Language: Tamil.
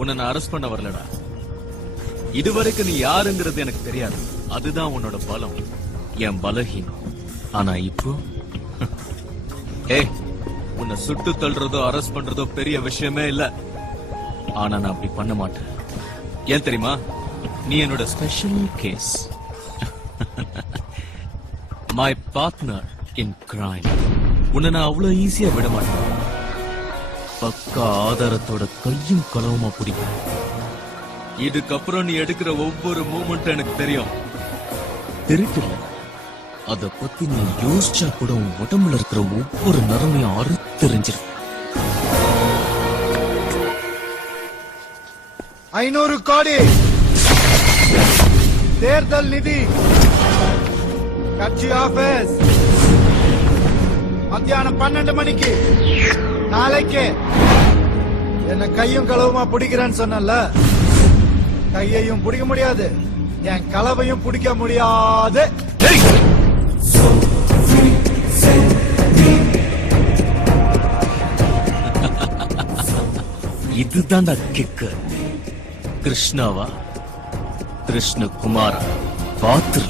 உன்னை நான் அரெஸ்ட் பண்ண வரலடா. இதுவரைக்கும் நீ யாருங்கிறது எனக்கு தெரியாது. அதுதான் உன்னோட பலம், என் பலஹீனம். ஆனா இப்போ உன்னை சுட்டு தள்ளுறதோ அரெஸ்ட் பண்றதோ பெரிய விஷயமே இல்ல. ஆனா நான் அப்படி பண்ண மாட்டேன். ஏன் தெரியுமா? நீ என்னோட special case. My partner in crime. உன்னை நான் அவ்வளவு ஈஸியா விட மாட்டேன். பக்கா ஆதாரத்தோட கையும் களவுமா பிடிக்கும். இதுக்கப்புறம் நீ எடுக்கிற ஒவ்வொரு மூமெண்ட் எனக்கு தெரியும். திருட்டு அத பத்தி நீ யோசிச்சா கூட உன் உடம்புல இருக்கிற ஒவ்வொரு நரமையும் அறுத்தெறிஞ்சிடும். 500 கோடி தேர்தல் நிதி கட்சி ஆபீஸ் மத்தியானம் 12 மணிக்கு நாளைக்கு. என்ன கையும் களவுமா பிடிக்கிறேன்னு சொன்னல, கையையும் பிடிக்க முடியாது, என் களவையும் பிடிக்க முடியாது. இதுதான்டா கிக்கு. கிருஷ்ணாவா கிருஷ்ணகுமாரா பாத்துரு.